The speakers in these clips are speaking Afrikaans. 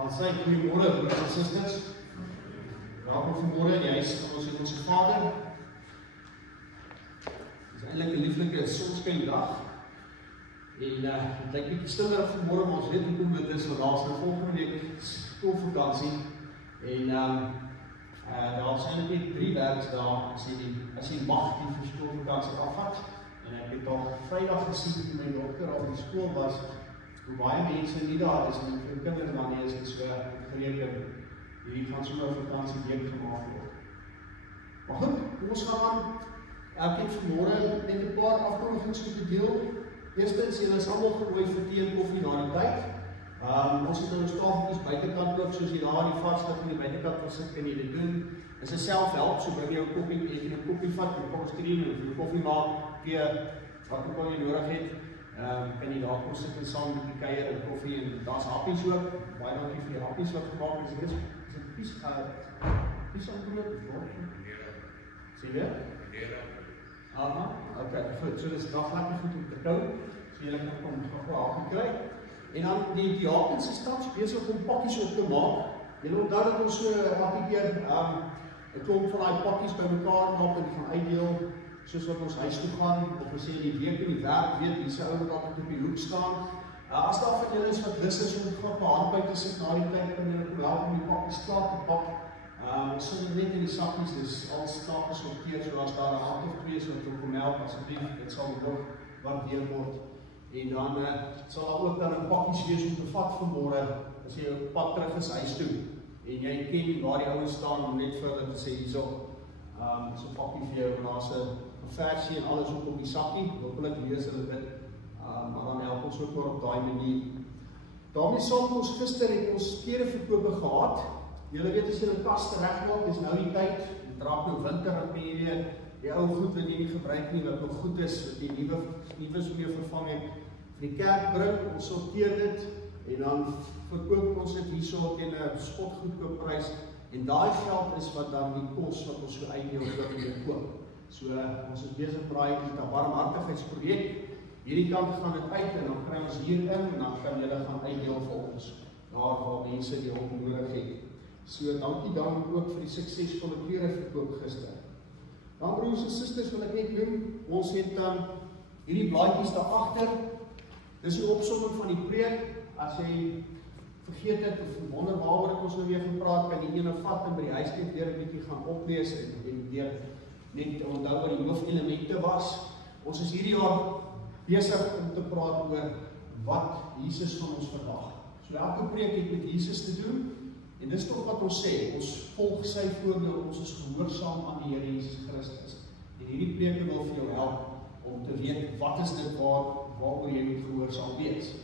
Wat sê goeiemôre broers en susters. Welkom vanmôre in die huis van ons Vader. Dit is eintlik 'n lieflike sonskyn dag. En dit lyk bietjie stiller vanmôre, maar ons weet hoekom dit is, want daar is nou volgende week skoolvakansie. En daar zijn net 3 werkdae as jy mag die vir skoolvakansie afvat. En ek het al Vrydag gesien toe my dogter op die skool was, hoe baie mense nie daar is en vir kinders dan nie is dit so gereken. Hierdie gaan sommer vakansie week gemaak word. Maar goed, ons gaan aan elkeen vanmôre net 'n paar afkondigings te deel. Eerstens, julle is almal genooi vir tee en koffie na die tyd. Ons het nou ons tafeltjies buitekant loop, soos jy daar in die vatstuk in die buitekant wil sit, kan jy dit doen. Dit is selfhelp, so bring jy 'n koppie, jy kan 'n koppie vat, jy kom stream of jy koffie maak, tee, wat ook al jy nodig het. Kan jy daar kom sit en saam met die kuier en koffie en daar's happies ook. Baie dankie vir die happies wat gemaak is. Dit is 'n pies aanbrood of wat? Sien jy? Aha, okay, goed. So dis nog lekker goed om te kou. So jy kan kom nog 'n happie kry. En dan die diakens is tans besig om pakkies op te maak. Julle onthou dat ons so 'n happie keer 'n klomp van daai pakkies bymekaar maak en gaan uitdeel. Soos wat ons huis toe gaan, of ons sê die week in die werk weet, hierse ou wat altyd op die hoek staan. As daar van julle is wat lus is om op 'n hand by te sit na die tyd, kan julle kom help om die pakkies klaar te pak. Ons sal net in die sakkies, dis al staaf gesorteer, so as daar 'n hand of 2 is wat kom help, asseblief, dit sal nog waardeer word. En dan sal daar ook dan 'n pakkies wees om te vat vanmôre, as jy op pad terug is huis toe. En jy ken waar die ouens staan om net vir hulle te sê hierso. So 'n pakkie vir jou, en daar's 'n versie en alles ook op die sakkie. Hopelik lees hulle dit. Maar dan help ons ook op daai manier. Daarmee saam ons gister het ons klereverkope gehad. Julle weet as jy 'n kas regmaak, dis nou die tyd. Dit raak nou winter, dan kan jy weer die ou goed wat jy nie gebruik nie, wat nog goed is, wat die nuwe so meer vervang het, vir die kerk bring. Ons sorteer dit en dan verkoop ons dit hierso teen 'n spotgoedkoop prys. En daai geld is wat dan die kos wat ons so uitdeel vir koop. So ons is besig braai met 'n barmhartigheidsprojek. Hierdie kant gaan dit uit en dan kry ons hier in en dan kan julle gaan uitdeel vir ons daar waar mense die hulp nodig het. So dankie dan ook vir die suksesvolle klereverkoop gister. Dan broers en susters wil ek net doen, ons het hierdie blaadjies daar agter. Dis die opsomming van die preek. As jy vergeet het of wonder waaroor het ons nou weer gepraat, kan jy ene vat en by die huis net weer 'n bietjie gaan oplees en weer net onthou wat die hoofelemente was. Ons is hierdie jaar besig om te praat oor wat Jesus van ons verwag. So elke preek het met Jesus te doen, en dis tog wat ons sê, ons volg sy voorbeeld, ons is gehoorsaam aan die Here Jesus Christus. En hierdie preek wil vir jou help om te weet wat is dit waaroor jy moet gehoorsaam wees.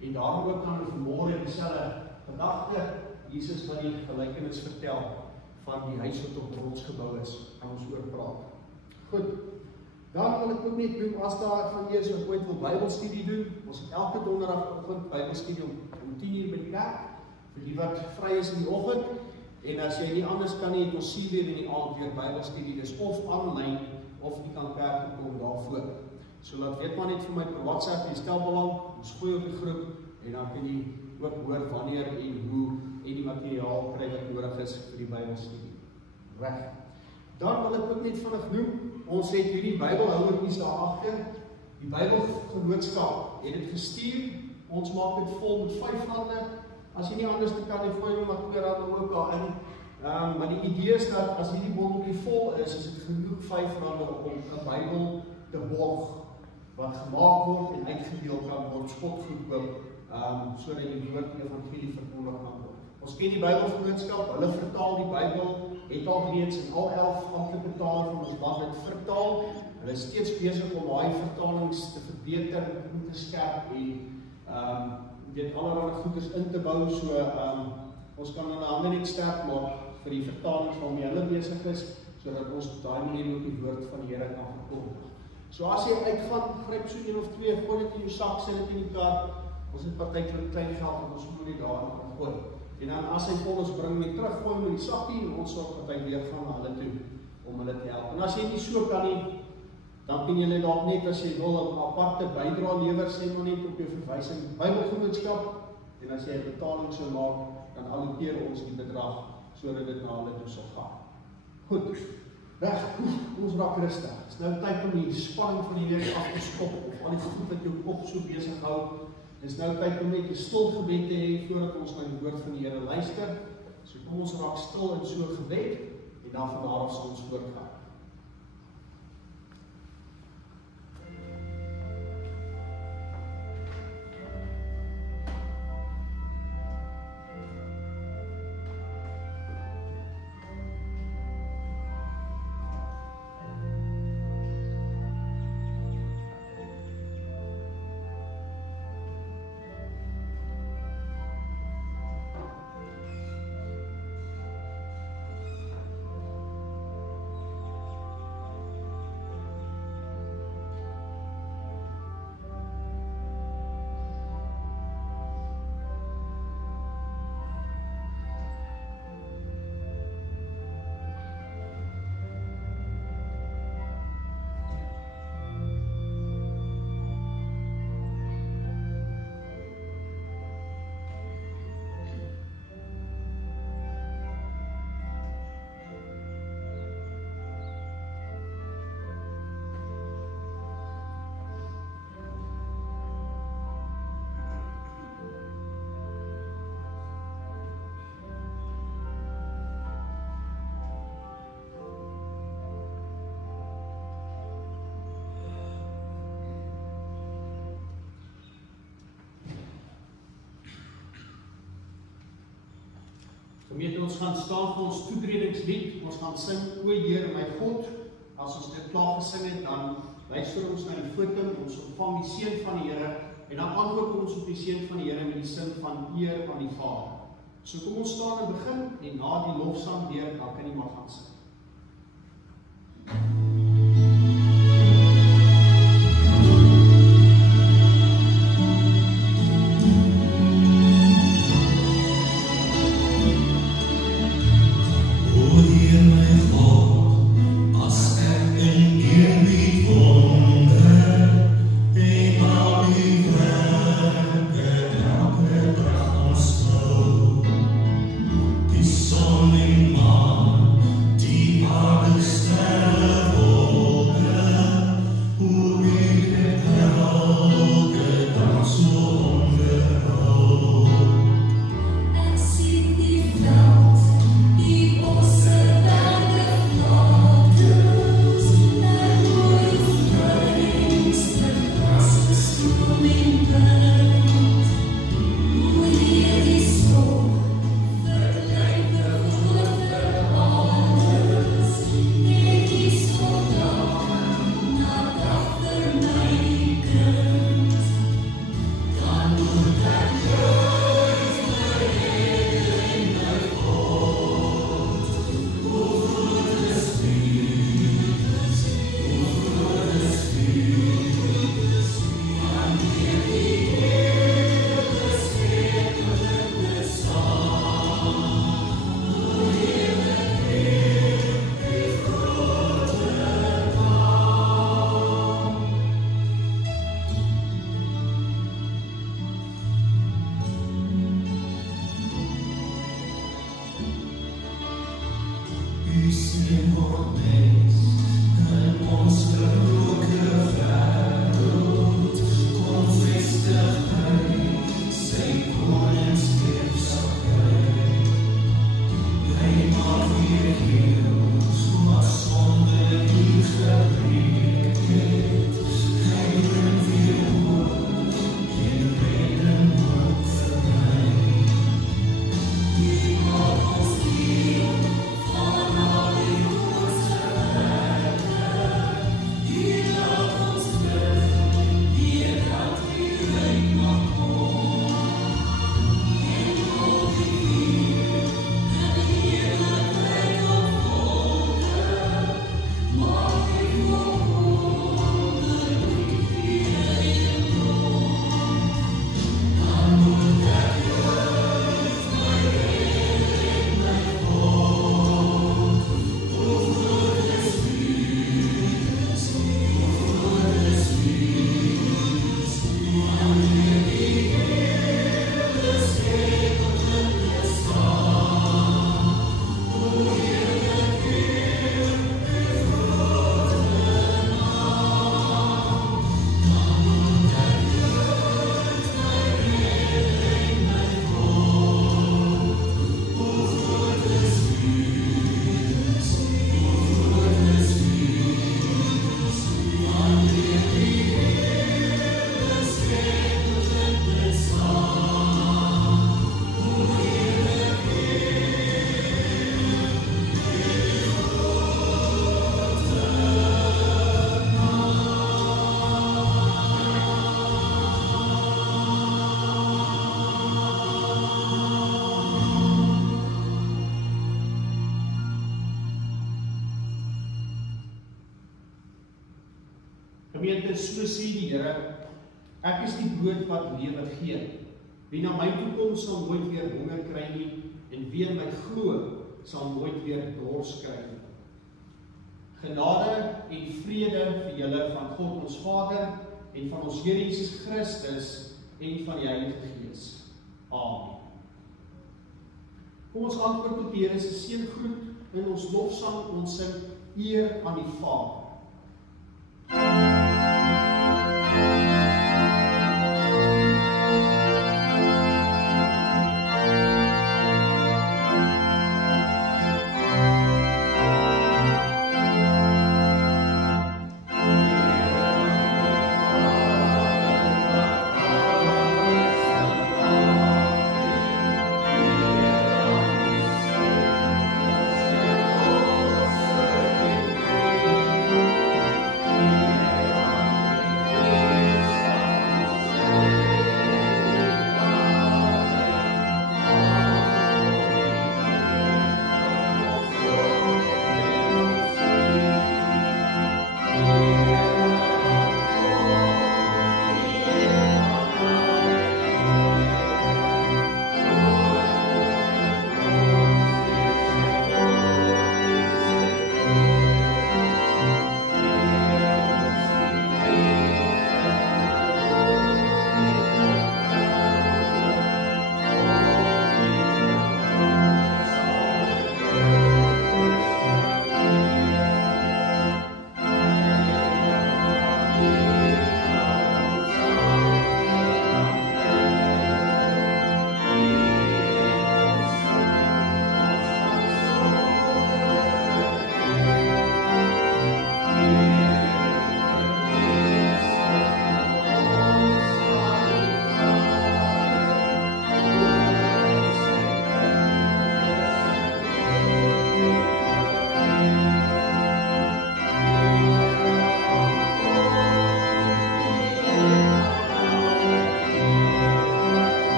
En daarom ook kan ons vanmôre dieselfde gedagte, Jesus wat die gelykenis vertel van die huis wat op rots gebou is, gaan ons oor praat. Goed, dan wil ek ook net doen, as daar van julle wat ooit wil Bybelstudie doen, ons het elke donderdagoggend Bybelstudie om 10:00 by die kerk, vir die wat vry is in die oggend, en as jy nie anders kan nie, het ons 7:00 in die aand weer Bybelstudie, dis of aanlyn, of jy kan kerk kom daarvoor. So laat weet maar net vir my per WhatsApp, jy stel belang, ons gooi op die groep, en dan kan jy ook hoor wanneer en hoe, en die materiaal kry wat nodig is vir die Bybelstudie. Reg. Dan wil ek ook net vinnig noem, ons het hierdie Bybelhouertjies daar agter, die Bybelgenootskap het dit gestuur, ons maak dit vol met R5, as jy nie anders te kan, die gooi maar R2 ook al in, maar die idee is dat as hierdie bondeltjie vol is dit genoeg R5 om 'n Bybel te borg, wat gemaak word en uitgedeel kan word, spotgoedkoop, sodat die woord evangelie verkondig kan word. Ons ken die Bybelgenootskap, hulle vertaal die Bybel, het al reeds in al 11 amptelike tale van ons land dit vertaal. Hulle is steeds besig om daai vertalings te verbeter, te skerp en weet allerlei goeders in te bou, so ons kan hulle hande net sterk maak vir die vertalings waarmee hulle besig is, sodat ons op daai manier ook die woord van die Here kan verkondig. So as jy uitgaan, gryp so 1 of 2, gooi dit in jou sak, sit dit in die kar. Ons het partykeer klein geld wat ons moet nie daar kan gooi. En dan as hy vol is, bring hy teruggooi met die sakkie en ons sorg dat hy weer gaan na hulle toe om hulle te help. En as jy nie so kan nie, dan kan jy dalk net as jy wil 'n aparte bydrae lewer, sê maar net op jou verwysing Bybelgenootskap, en as jy 'n betaling sou maak, dan allokeer ons die bedrag sodat dit na hulle toe sal gaan. Goed, reg, ons raak rustig. Dit is nou tyd om die spanning van die week af te skop, of al die goed wat jou kop so besig hou. Dit is nou tyd om net 'n stil gebed te hê voordat ons na die woord van die Here luister. So kom ons raak stil in so 'n gebed en dan van daar af sal ons voortgaan. Gemeente, ons gaan staan vir ons toetredingslied, ons gaan sing, O Heer my God. As ons dit klaar gesing het, dan luister ons na die voeting, ons ontvang die seën van die Here, en dan antwoord ons op die seën van die Here met die sin van eer aan die Vader. So kom ons staan en begin, en na die lofsang weer, dan kan iemand gaan sing. Die Gemeente, so sê die Here, ek is die brood wat lewe gee. Wie na my toe kom, sal nooit weer honger kry nie, en wie in my glo, sal nooit weer dors kry nie. Genade en vrede vir julle van God ons Vader, en van ons Here Jesus Christus, en van die Heilige Gees. Amen. Kom ons antwoord op die Here se seëngroet in ons lofsang, ons sing eer aan die Vader.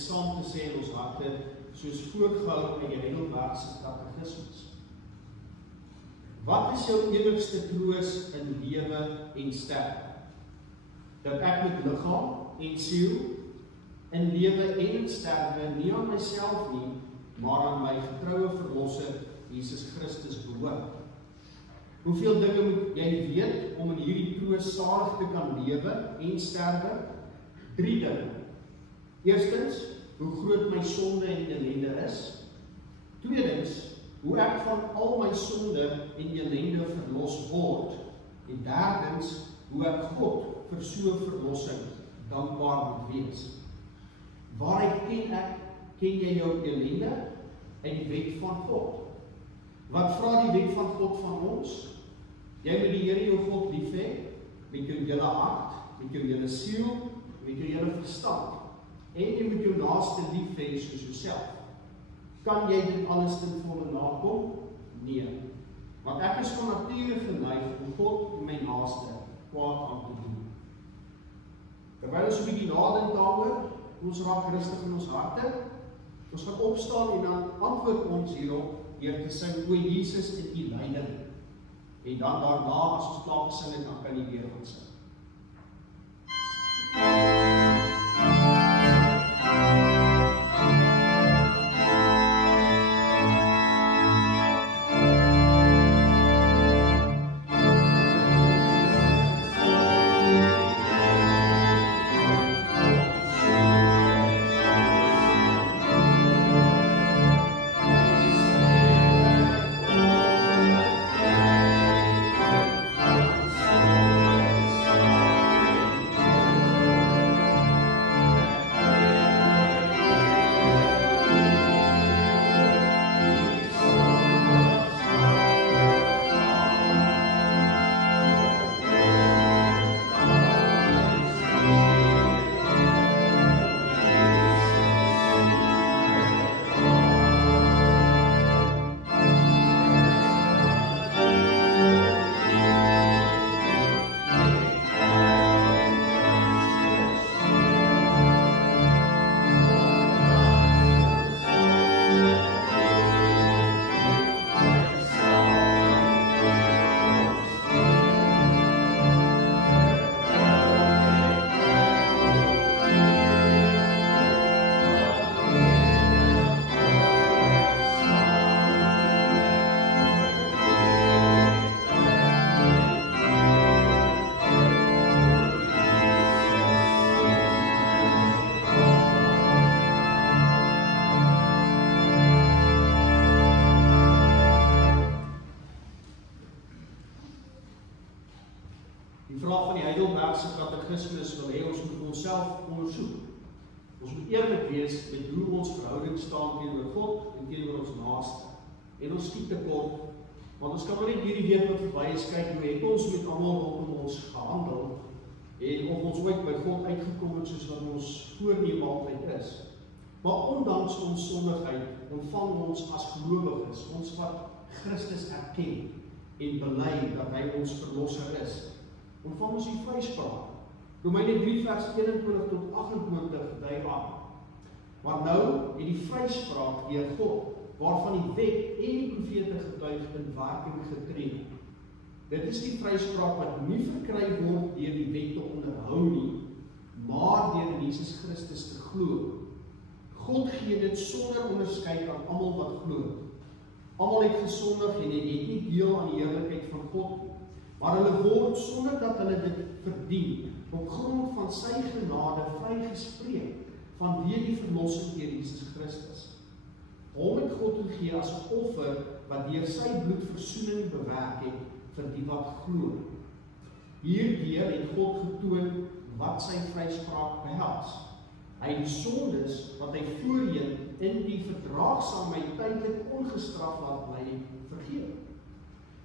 Saam te sê in ons harte, soos voorgehou in die Heidelbergse Katekismes. Wat is jou enigste troos in lewe en sterwe? Dat ek met liggaam en siel in lewe en in sterwe nie aan myself nie, maar aan my getroue verlosser Jesus Christus behoort. Hoeveel dinge moet jy weet om in hierdie troos salig te kan lewe en sterwe? 3 dinge. Eerstens, hoe groot my sonde en ellende is. Tweedens, hoe ek van al my sonde en ellende verlos word. En derdens, hoe ek God vir so verlossing dankbaar moet wees. Waaruit ken jy jou ellende? Uit die wet van God. Wat vra die wet van God van ons? Jy moet die Here jou God lief hê, met jou hele hart, met jou hele siel, met jou hele verstand. En jy moet jou naaste lief hê soos jouself. Kan jy dit alles ten volle nakom? Nee. Want ek is van nature geneig om God en my naaste kwaad aan te doen. Terwyl ons 'n bietjie nadink daaroor, ons raak rustig in ons harte, ons gaan opstaan en dan antwoord ons hierop deur te sing O Jesus in U lyding. En dan daarna as ons klaar gesing het, dan kan jy weer gaan sing. Heidelbergse katekismus wil hê ons moet onsself ondersoek. Ons moet eerlik wees met hoe ons verhouding staan teenoor God en teenoor ons naaste. En ons skiet tekort, want ons kan maar net hierdie week wat verby is kyk hoe het ons met almal rondom ons gehandel en of ons ooit by God uitgekom het soos wat ons voorneme altyd is. Maar ondanks ons sondigheid ontvang ons as gelowiges, ons wat Christus erken en bely dat hy ons verlosser is, ontvang ons die vryspraak. Romeine 3 vers 21 tot 28 dui aan. Maar nou het die vryspraak deur God, waarvan die wet en die profete getuig in werking getree. Dit is die vryspraak wat nie verkry word deur die wet te onderhou nie, maar deur Jesus Christus te glo. God gee dit sonder onderskeid aan almal wat glo. Almal het gesondig en het nie deel aan die heerlikheid van God nie, maar hulle word sonder dat hulle dit verdien, op grond van sy genade vrygespreek vanweë die verlossing deur Jesus Christus. Hom het God gegee as 'n offer wat deur sy bloed versoening bewerk het vir die wat glo. Hierdeur het God getoon wat sy vryspraak behels. Hy het die sondes wat hy voorheen in die verdraagsaamheid tydelik ongestraf laat bly vergeet.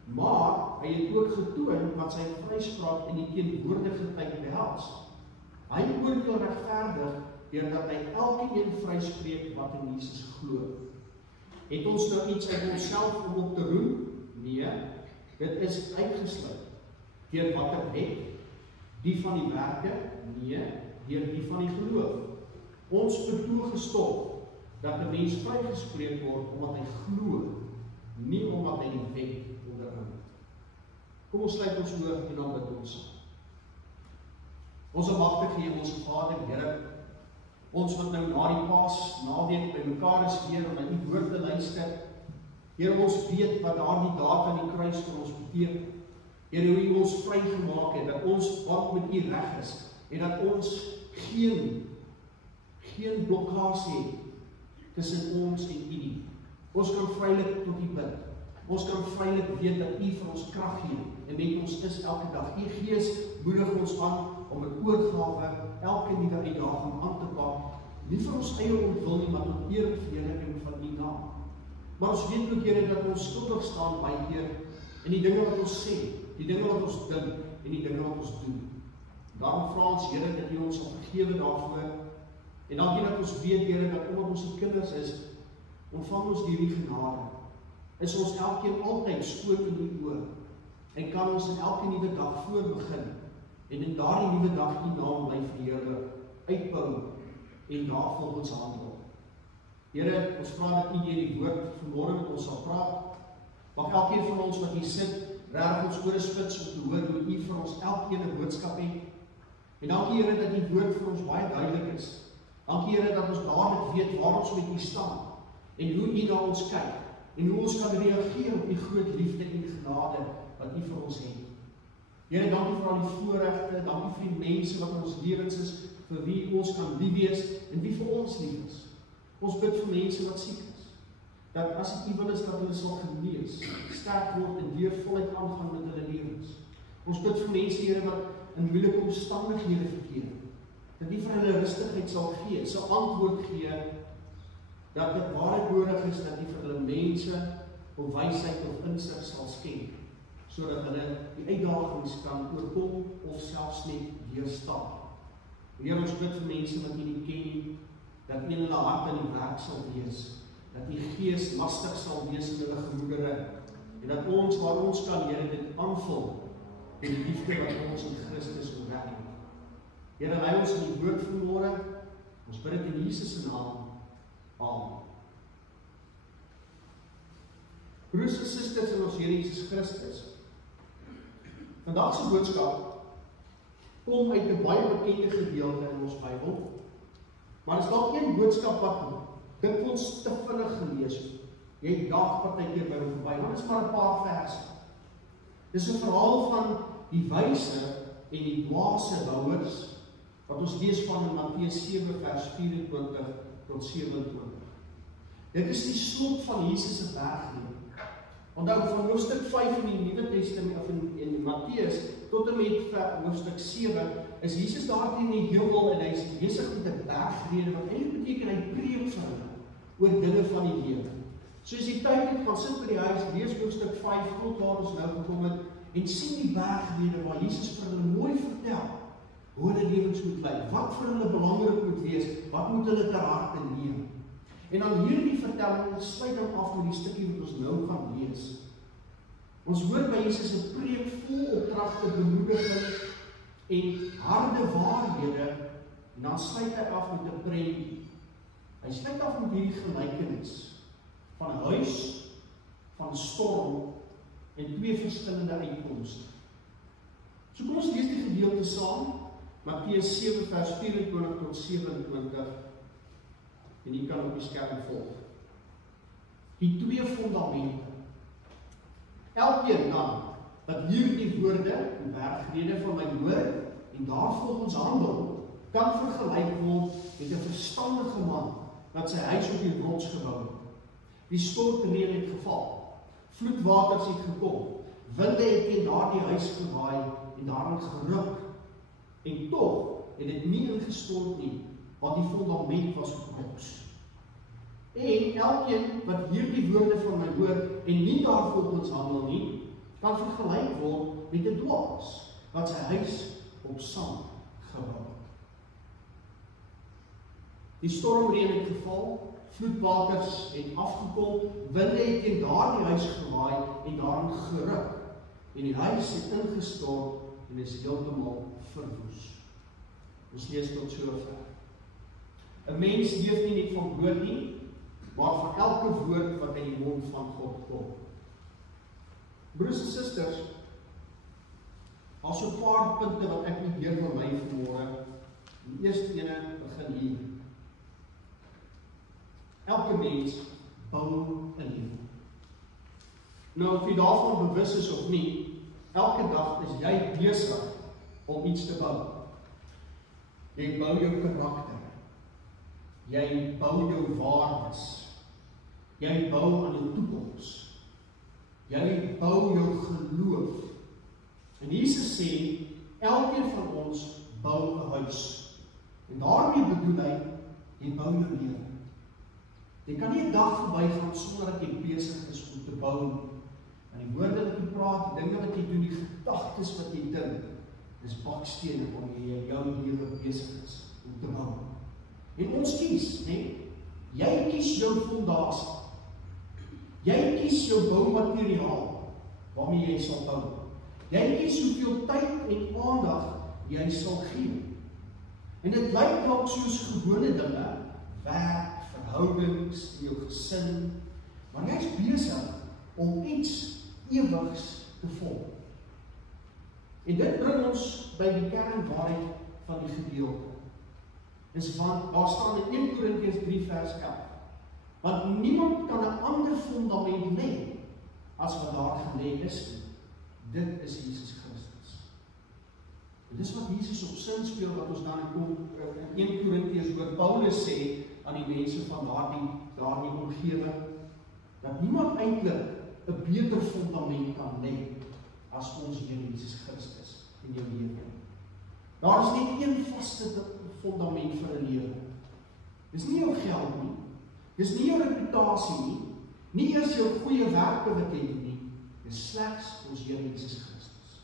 Maar hy het ook getoon wat sy vryspraak in die teenwoordige tyd behels. Hy oordeel regverdig deurdat hy elkeen vryspreek wat in Jesus glo. Het ons nou iets uit onsself om op te roem? Nee, dit is uitgesluit. Deur watter wet? Die van die werke? Nee, deur die van die geloof. Ons betoog gestop dat 'n mens vrygespreek word omdat hy glo, nie omdat hy die wet onderhou. Kom ons sluit ons oë en dan bid ons. Ons almagtige Hemelse Vader, Here, ons wat nou na die Paasnaweek by mekaar is weer om na U woord te luister. Here, ons weet wat daardie daad aan die kruis vir ons beteken. Here, hoe U ons vrygemaak het, dat ons wat met U reg is en dat ons geen blokkade het tussen ons en U nie. Ons kan vrylik tot U bid. Ons kan vrylik weet dat U vir ons krag gee en met ons is elke dag. U Gees moedig ons aan om met oorgawe elke nuwe uitdaging aan te pak, nie vir ons eie ontwil nie, maar tot eer en verheerliking van U naam. Maar ons weet ook, Here, dat ons skuldig staan baie keer in die dinge wat ons sê, die dinge wat ons dink en die dinge wat ons doen. Daarom vra ons, Here, dat U ons sal vergewe daarvoor. En dankie dat ons weet, Here, dat omdat ons die kinders is, ontvang ons hierdie genade. Is ons elkeen altyd skoon in die oë en kan ons in elke nuwe dag voorbegin en in daardie nuwe dag U naam bly verheerlik, uitbou en daarvolgens handel. Here, ons vra dat U deur die woord vanmôre met ons sal praat. Mag elkeen van ons wat hier sit, regtig ons ore spits om te hoor hoe U vir ons elkeen 'n boodskap het. En dankie Here dat U woord vir ons baie duidelik is. Dankie Here dat ons dadelik weet waar ons met U staan en hoe U na ons kyk en hoe ons kan reageer op die groot liefde en genade wat U vir ons het. Here, dankie vir al die voorregte, dankie vir die mense wat in ons lewens is, vir wie ons kan lief wees en wie vir ons lief is. Ons bid vir mense wat siek is, dat as dit U wil is dat hulle sal genees, sterk word en weer voluit aangaan met hulle lewens. Ons bid vir mense, Here, wat in moeilike omstandighede verkeer, dat U vir hulle rustigheid sal gee, sal antwoord gee, dat dit waar dit nodig is, dat U vir hulle mense of wysheid of insig sal skenk, sodat hulle die uitdagings kan oorkom of selfs net weerstaan. Here, ons bid vir mense wat U nie ken nie, dat U in hulle hart in die werk sal wees, dat U Gees lastig sal wees in hulle gemoedere, en dat ons, waar ons kan, Here, dit aanvul en die liefde wat ons in Christus ontdek het. Here, lei ons in die woord vanmôre, ons bid dit in Jesus se naam. Amen. Broers en susters in ons Here Jesus Christus, vandag se boodskap kom uit 'n baie bekende gedeelte in ons Bybel, maar is dalk een boodskap wat dikwels te vinnig gelees word. Jy dag partykeer by hom verby, want dit is maar 'n paar verse. Dis 'n verhaal van die wyse en die dwaase bouers, wat ons lees van in Matteus 7 vers 24 tot 27. Dit is die slot van Jesus se bergrede. Onthou, van hoofstuk 5 in die Nuwe Testament, of in Matteus, tot en met hoofstuk 7, is Jesus daar teen die hemel en hy is besig met 'n bergrede, wat eintlik beteken hy preek vir hulle oor dinge van die lewe. So as jy tyd het, gaan sit by die huis, lees hoofstuk 5, tot waar ons nou gekom het, en sien die bergrede waar Jesus vir hulle mooi vertel hoe hulle lewens moet lyk, wat vir hulle belangrik moet wees, wat moet hulle ter harte neem. En dan hierdie vertelling sluit dan af met die stukkie wat ons nou gaan lees. Ons hoor by Jesus 'n preek vol opdragte, bemoediging en harde waarhede, en dan sluit hy af met 'n prentjie. Hy sluit af met hierdie gelykenis van 'n huis, van 'n storm en twee verskillende uitkomste. So kom ons lees die gedeelte saam, Matteus 7 vers 24 tot 27, en jy kan op die skerm volg. Die twee fondamente. Elkeen dan, wat hierdie woorde en bergrede van my hoor, en daarvolgens handel, kan vergelyk word met 'n verstandige man, wat sy huis op die rots gebou het. Die stortreën het geval, vloedwaters het gekom, winde het teen daardie huis gewaai en daarin geruk, en tog het dit nie ingestort nie, want die fondament was op rots. En elkeen wat hierdie woorde van my hoor en nie daarvolgens handel nie, kan vergelyk word met 'n dwaas wat sy huis op sand gebou het. Die stormreën het geval, vloedwaters het afgekom, winde het teen daardie huis gewaai en daarin geruk, en die huis het ingestort en is heeltemal verwoes. Ons lees tot sover. 'n Mens leef nie net van brood nie, maar van elke woord wat uit die mond van God kom. Broers en susters, al so 'n paar punte wat ek net weer wil my vanmôre. Die eerste ene begin hier. Elke mens bou 'n lewe. Nou, of jy daarvan bewus is of nie, elke dag is jy besig om iets te bou. Jy bou jou karakter. Jy bou jou waardes. Jy bou aan 'n toekoms. Jy bou jou geloof. En Jesus sê, elkeen van ons bou 'n huis. En daarmee bedoel hy, jy bou jou lewe. Jy kan nie 'n dag verbygaan sonder dat jy besig is om te bou. En die woorde wat jy praat, die dinge wat jy doen, die gedagtes wat jy dink, is bakstene waarmee jy jou lewe besig is om te bou. En ons kies, nee? Jy kies jou fondasie. Jy kies jou boumateriaal waarmee jy sal bou. Jy kies hoeveel tyd en aandag jy sal gee. En dit lyk dalk soos gewone dinge, werk, verhoudings, in jou gesin, maar jy is besig om iets ewigs te volg. En dit bring ons by die kernwaarheid van die gedeelte. Dis van, daar staan in 1 Korintiërs 3 vers 11. Want niemand kan 'n ander fundament lê as wat daar gelê is nie. Dit is Jesus Christus. En dis wat Jesus op sin speel wat ons dan in 1 Korintiërs oor Paulus sê aan die mense van daardie omgewing, dat niemand eintlik 'n beter fundament kan lê as ons Here Jesus Christus in jou lewe. Daar is net een vaste fundament vir 'n lewe. Dis nie jou geld nie. Dis nie jou reputasie nie. Nie eers jou goeie werke wat jy doen nie. Dis slegs ons Here Jesus Christus.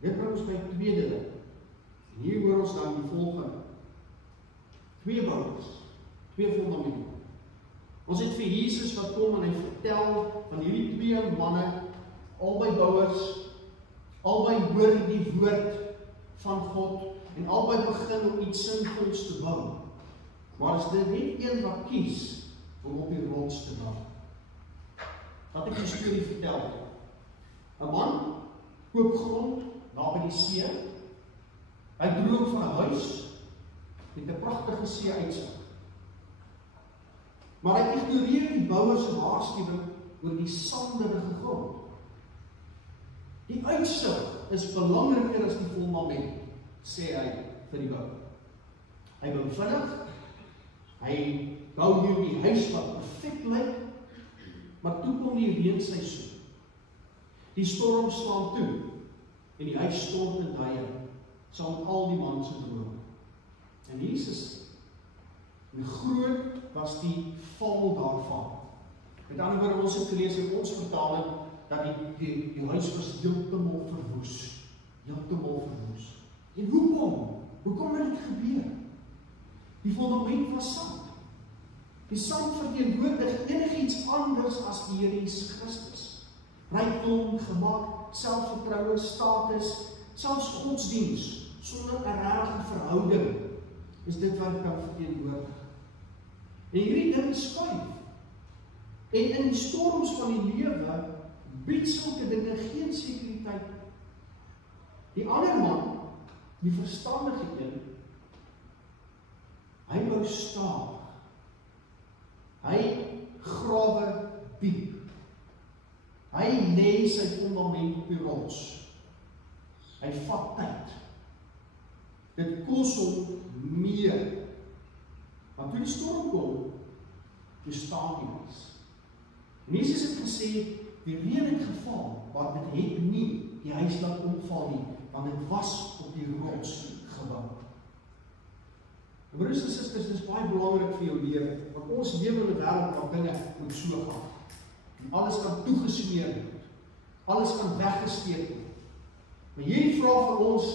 Dit bring ons by die tweede ding. En hier hoor ons dan die volgende. 2 bouers, 2 fundamente. Ons het vir Jesus wat kom en hy vertel van hierdie 2 manne, albei bouers, albei hoor die woord van God en albei begin om iets sinvols te bou. Maar is dit net een wat kies om op die rots te bou? Laat ek die storie vertel. 'n Man koop grond naby die see. Hy droom van 'n huis met 'n pragtige see-uitsig. Maar hy ignoreer die bouer se waarskuwing oor die sanderige grond. Die uitsig is belangriker as die fundament, sê hy vir die bouer. Hy bou vinnig, hy bou hier die huis wat perfek lyk, maar toe kom die reenseisoen. Die storm slaan toe en die huis stort in duie, saam met al die man se drome. En Jesus, en groot was die val daarvan. Met ander woorde, ons het gelees in ons vertaling dat die huis was heeltemal verwoes. Heeltemal verwoes. En hoekom het dit gebeur? Die fundament was sand. Die sand verteenwoordig enigiets anders as die Here Jesus Christus. Rykdom, gemak, selfvertroue, status, selfs godsdiens, sonder 'n regte verhouding, is dit wat kan verteenwoordig. En hierdie ding skuif. En in die storms van die lewe bied sulke dinge geen sekuriteit. Die ander man, die verstandige een, hy bou stadig. Hy grawe diep. Hy lê sy fundament op die rots. Hy vat tyd. Dit kos hom meer. Want toe die storm kom, toe staan die huis. En Jesus het gesê, die reën het geval, maar dit het nie die huis laat omval nie, want dit was op die rots gebou. Broers en susters, dit is baie belangrik vir jou lewe, want ons lewe in 'n wêreld waar dinge moet so gaan. En alles kan toegesmeer word. Alles kan weggesteek word. Maar hierdie vra vir ons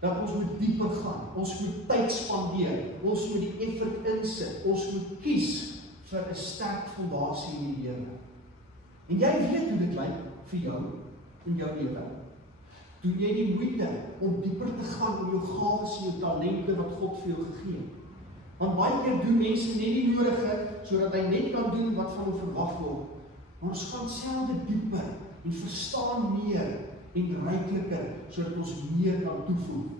dat ons moet dieper gaan. Ons moet tyd spandeer. Ons moet die effort insit. Ons moet kies vir 'n sterk fondasie in die lewe. En jy weet hoe dit lyk vir jou in jou lewe. Doen jy die moeite om dieper te gaan in jou gawes en jou talente wat God vir jou gegee het? Want baie keer doen mense net die nodige sodat hy net kan doen wat van hom verwag word. Maar ons gaan selfde dieper en verstaan meer en rykliker sodat ons meer kan toevoeg.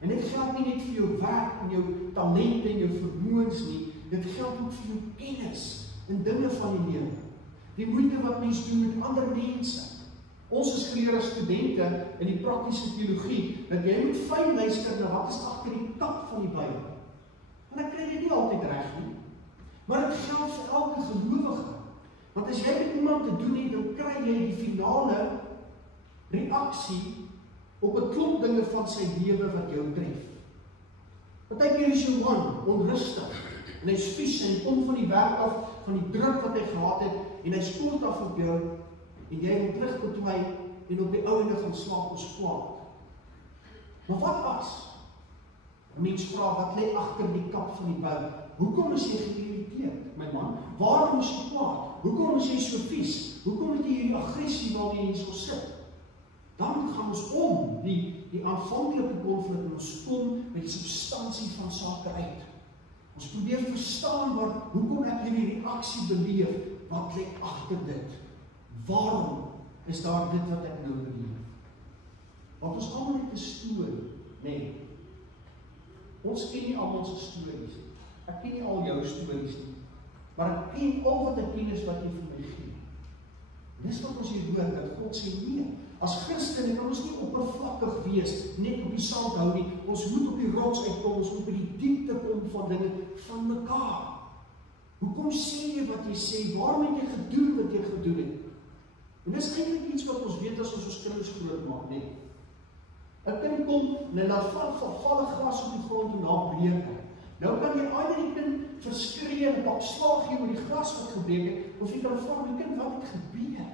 En dit geld nie net vir jou werk en jou talente en jou vermoëns nie, dit geld ook vir jou kennis en dinge van die lewe. Die moeite wat mense doen met ander mense. Ons is geleer as studente in die praktiese teologie dat jy moet fyn luister na wat is agter die kap van die Bybel. En dan kry jy nie altyd reg nie. Maar dit geld vir elke gelowige. Want as jy met iemand te doen het, dan kry jy die finale reaksie op 'n klomp dinge van sy lewe wat jou tref. Partykeer is jou man onrustig en hy's vies en kom van die werk af van die druk wat hy gehad het en hy spoort af op jou en jy moet terug tot hy en op die ouende gaan slaap ons kwaad. Maar wat as Mens vra, wat lê agter die kap van die bou? Hoekom is jy geïrriteerd, my man? Waarom is jy kwaad? Hoekom is jy so vies? Hoekom het jy hierdie aggressie waarmee jy so sit? Dan gaan ons om die aanvanklike konflik en ons kom met die substansie van sake uit. Ons probeer verstaan hoekom ek hierdie reaksie beleef, wat lê agter dit? Waarom is daar dit wat ek nou beleef? Want ons almal het 'n storie, nee. Ons ken nie almal se stories nie. Ek ken nie al jou stories nie. Maar ek ken al wat ek ken is wat jy vir my gee. Dis wat ons hier hoor, dat God sê nee. As Christene kan ons nie oppervlakkig wees, net op die sand hou nie. Ons moet op die rots uitkom, ons moet by die diepte kom van dinge van mekaar. Hoekom sê jy wat jy sê? Waarom het jy gedoen wat jy gedoen het? En dis eintlik iets wat ons weet as ons kinders groot maak, nee. 'n kind kom en laat val 'n glas op die grond en daar breek hy. Nou kan jy either die kind verskree en pak slag gee oor die glas wat gebreek het, of jy kan vra die kind wat het gebeur.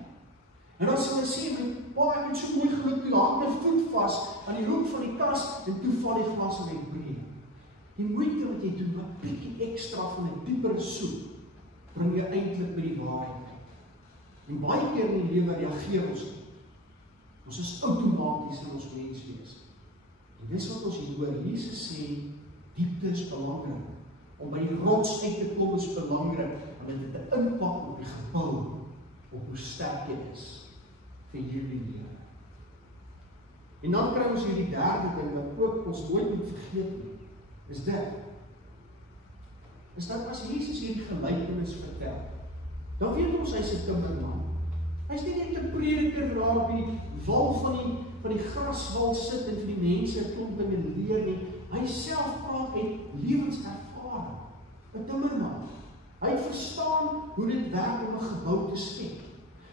En dan sal hy sê, ek het so mooi geluk, toe hang my voet vas aan die hoek van die kas en toe val die glas en hy breek. Die moeite wat jy doen, wat bietjie ekstra van 'n diepere soep, bring jy eintlik by die waarheid. En baie keer in die lewe reageer ons. Ons is outomaties in ons menswees. En dis wat ons hier hoor. Jesus sê, diepte is belangrik. Om by die rots uit te kom is belangrik, want dit het 'n impak op die gebou, op hoe sterk jy is vir hierdie lewe. En dan kry ons hierdie derde ding, wat ook ons nooit moet vergeet nie, is dit. Is dat as Jesus hierdie gelykenis vertel, dan weet ons hy's 'n timmerman. Hy's nie net 'n prediker waar op die wal van die graswal sit en vir die mense 'n klomp dinge leer nie. Hy self praat uit lewenservaring. 'n timmerman. Hy het verstaan hoe dit werk om 'n gebou te skep.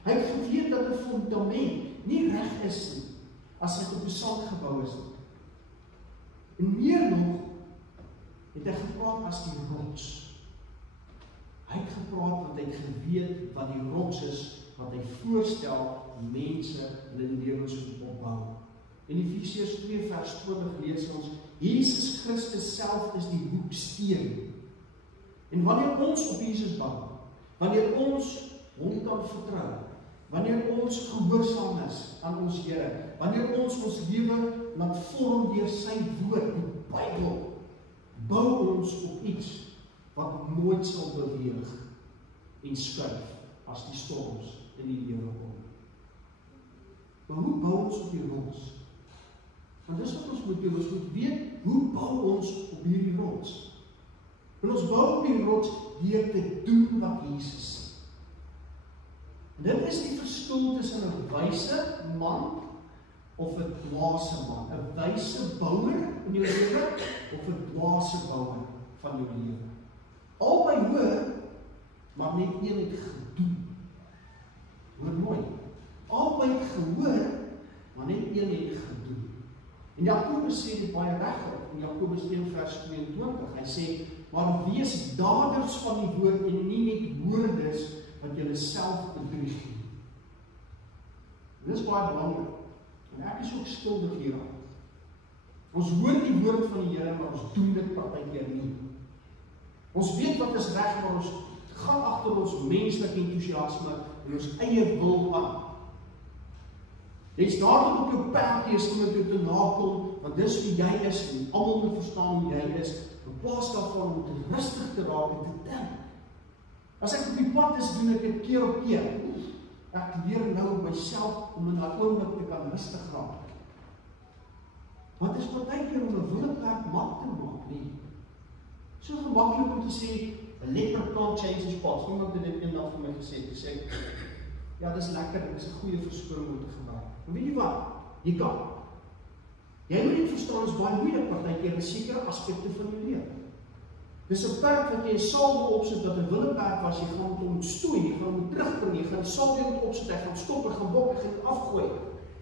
Hy het geweet dat 'n fondament nie reg is nie as dit op 'n sand gebou is nie. En meer nog het hy gepraat as die rots. Hy het gepraat want hy het geweet wat die rots is, wat hy voorstel mense in hulle lewens moet opbou. In Efesiërs 2 vers 20 lees ons, Jesus Christus self is die hoeksteen. En wanneer ons op Jesus bou, wanneer ons hom kan vertrou, wanneer ons gehoorsaam is aan ons Here, wanneer ons lewe laat vorm deur sy woord, die Bybel, bou ons op iets wat nooit sal beweeg en skuif as die storms in die lewe kom. Maar hoe bou ons op die rots? Want dis wat ons moet doen, ons moet weet, hoe bou ons op hierdie rots? En ons bou op die rots deur te doen wat Jesus sê. En dit is die verskil tussen 'n wyse man of 'n dwaase man. 'n wyse bouer in jou lewe of 'n dwaase bouer van jou lewe. Albei hoor, maar net een het gedoen. Hoor mooi. Albei het gehoor, maar net een het gedoen. En Jakobus sê dit baie regtig in Jakobus 1 vers 22. Hy sê, maar wees daders van die woord en nie net hoorders wat julle self bedrieg nie. Dit is baie belangrik. En ek is ook skuldig hieraan. Ons hoor die woord van die Here, maar ons doen dit partykeer nie. Ons weet wat is reg, maar ons gaan agter ons menslike entoesiasme en ons eie wil aan. Jy's daar op jou perdjie as iemand jou te nakom, want dis wie jy is en almal moet verstaan hoe jy is, in plaas daarvan om te rustig te raak en te dink. As ek op die pad is, doen ek dit keer op keer. Ek leer nou myself om in daai oomblik te kan rustig raak. Want dit is partykeer om 'n willeperk mak te maak, nie. So gemaklik om te sê, a leopard can't change his spots. Iemand het dit eendag vir my gesê, ja, dis lekker, dit is 'n goeie verskoning om te gebruik. Maar weet jy wat? Jy kan. Jy moet net verstaan, is baie moeilik partykeer in sekere aspekte van jou lewe. Dis 'n perk wat jy 'n saal opsit wat 'n willeperk was, jy gaan hom ontstooi, jy gaan hom terugbring, jy gaan die saal weer opsit, hy gaan stop, hy gaan bok, hy gaan afgooi.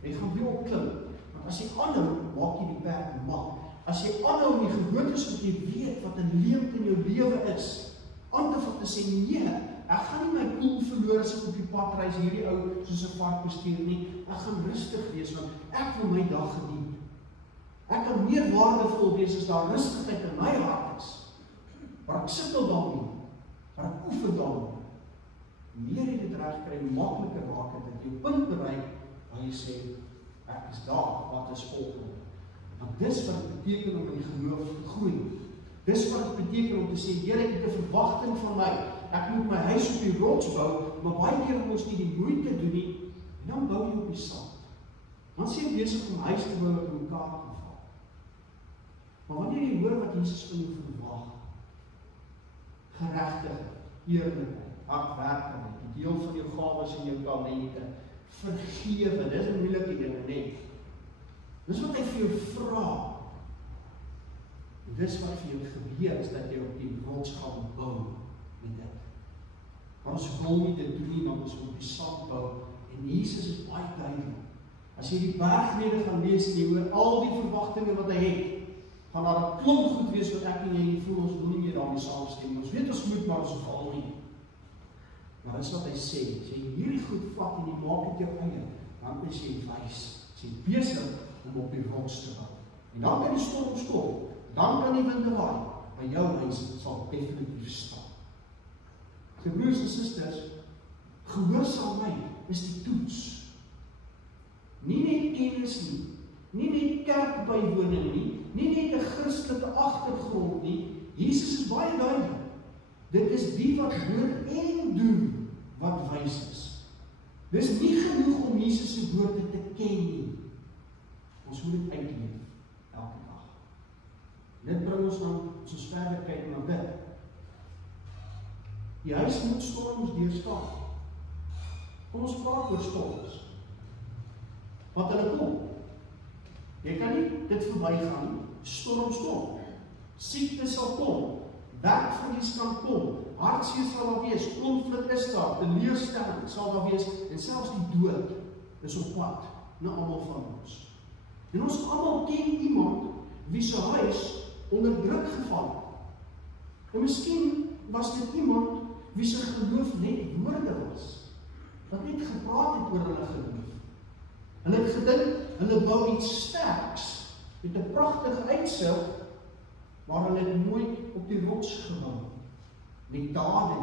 En jy gaan weer opklim. Want as jy aanhou, maak jy die perk mak. As jy aanhou om die gewoontes wat jy weet wat 'n leemte in jou lewe is, aan te vat te sê, nee, ek gaan nie my koel verloor as ek op die pad reis, hierdie ou soos 'n vark bestuur nie. Ek gaan rustig wees want ek wil my dag geniet. Ek kan meer waardevol wees as daar rustigheid in my hart is. Maar ek sukkel daarmee, maar ek oefen daarmee. Meer jy dit reg kry, makliker raak het, dat jy op punt bereik, waar jy sê, ek is daar, wat is volgende. Want dis wat het beteken om in die geloof te groei. Dis wat het beteken om te sê, Here, ek het 'n verwagting van my. Ek moet my huis op die rots bou, maar baie keer moet ons nie die moeite doen nie, en dan bou jy op die sand. Dan sê jy besig om huis te bou wat in mekaar kan val. Maar wanneer jy hoor wat Jesus van jou verwag, geregtigheid, eerlikheid, hardwerkendheid, die deel van jou gawes en jou talente, vergewe, dis 'n moeilike ding, nee. Dis wat hy vir jou vra. Dis wat vir jou gebeur, is dat jy op die rots gaan bou met dit. Maar ons wil nie dit doen nie, want ons wil op die sand bou, en Jesus is baie duidelik. As jy die bergrede gaan lees en jy hoor al die verwagtinge wat hy het, gaan daar 'n klomp goed wees wat ek en jy nie voel, ons wil nie meer daarmee saamstem. Ons weet ons moet, maar ons val nie. Maar dis wat hy sê, as jy hierdie goed vat en jy maak dit jou eie, dan is jy wys, as jy besig om op die rots te bou. En dan kan die storms kom, dan kan die winde waai, maar jou huis sal definitief staan. So broers en susters, gehoorsaamheid is die toets. Nie net kennis nie, nie net kerkbywoning nie net 'n Christelike agtergrond nie. Jesus is baie duidelik. Dit is die wat hoor en doen wat wys is. Dis nie genoeg om Jesus se woorde te ken nie. Ons moet dit uitleef elke dag. Dit bring ons dan, as ons verder kyk na dit. Die huis moet storms deurstaan. Kom ons praat oor storms. Wat hulle kom. Jy kan nie dit verbygaan nie. Storms kom. Siekte sal kom. Werkverlies kan kom. Hartseer sal daar wees. Konflik is daar. Teleurstelling sal daar wees. En selfs die dood is op pad na almal van ons. En ons almal ken iemand wie se huis onder druk geval het. En miskien was dit iemand wie se geloof net woorde was. Wat net gepraat het oor hulle geloof. Hulle het gedink, hulle bou iets sterks, met 'n pragtige uitsig, maar hulle het nooit op die rots gebou, met dade.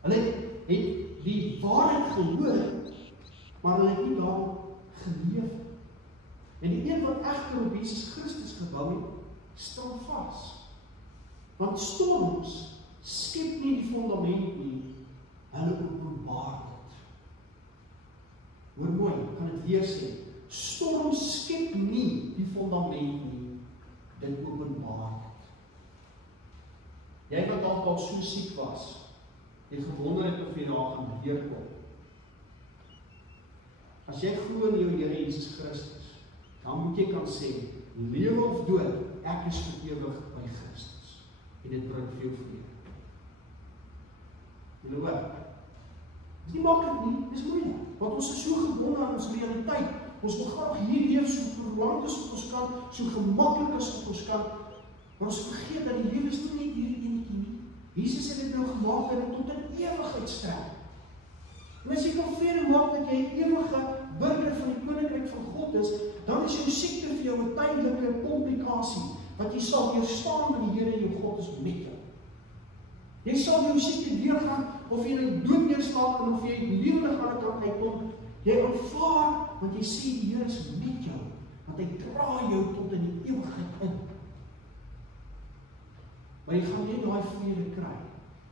Hulle het die waarheid gehoor, maar hulle het nie daar geleef. En die een wat egter op Jesus Christus gebou het, staan vas. Want storms skep nie die fondament nie, hulle openbaar dit. Hoor mooi, ek kan dit weer sê. Storms skep nie die fondament nie, dit openbaar dit. Jy wat dalk al so siek was, jy gewonder het of jy daar gaan deurkom. As jy glo in jou Here Jesus Christus, dan moet jy kan sê, lewe of dood, ek is vir ewig by Christus. En dit bring veel vrede. Julle hoor, dit is nie maklik nie, dit is moeilik, want ons is so gebonde aan ons realiteit. Ons wil graag hier leef so verlang as wat ons kan, so gemaklik as wat ons kan, maar ons vergeet dat die lewe is nie net hierdie enetjie nie. Jesus het dit nou gemaak dat dit tot 'n ewigheid strek. En as jy kan vrede maak dat jy 'n ewige burger van die koninkryk van God is, dan is jou siekte vir jou 'n tydelike komplikasie, wat jy sal weerstaan met die Here jou God is met jou. Jy sal jou siekte deurgaan, of jy nou dood neerslaap, en of jy lewendig aan die kant uitkom, jy aanvaar, want jy sê die Here is met jou, want hy dra jou tot in die ewigheid in. Maar jy gaan nie daai vrede kry.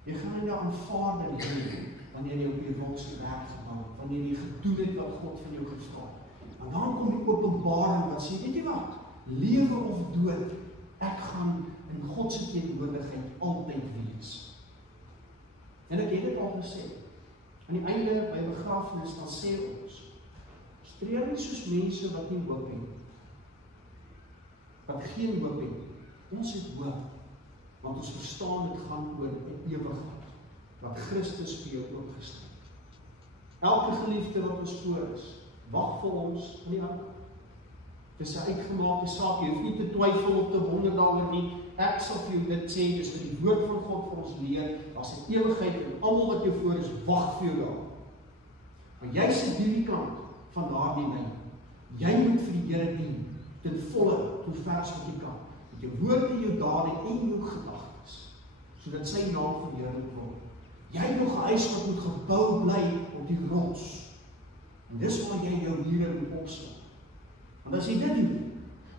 Jy gaan nie daai aanvaarding hê, wanneer jy op die rots werk gebou het, wanneer jy gedoen het wat God van jou gevra het. En dan kom die openbaring wat sê, weet jy wat? Lewe of dood, ek gaan in God se teenwoordigheid altyd wees. En ek het dit al gesê. Aan die einde by begrafenis dan sê ons tree nie soos mense wat nie hoop het, wat geen hoop het. Ons het hoop, want ons verstaan dit gaan oor 'n ewigheid wat Christus vir jou oopgestel het. Elke geliefde wat ons voor is, wag vir ons aan die ander kant. Dis 'n uitgemaakte saak, jy hoef nie te twyfel of te wonder daaroor nie. Ek sal vir jou dit sê, dis wat die woord van God vir ons leer, as 'n ewigheid en almal wat jou voor is, wag vir jou daar. Maar jy sit hierdie kant van daardie lyn. Jy moet vir die Here dien, ten volle, toe vers wat jy kan, met jou woorde, jou dade en jou gedagtes, sodat sy naam verheerlik word. Jy het nog 'n huis wat moet gebou bly op die rots. En dis waar jy jou mure moet opslaan. Want as jy dit doen,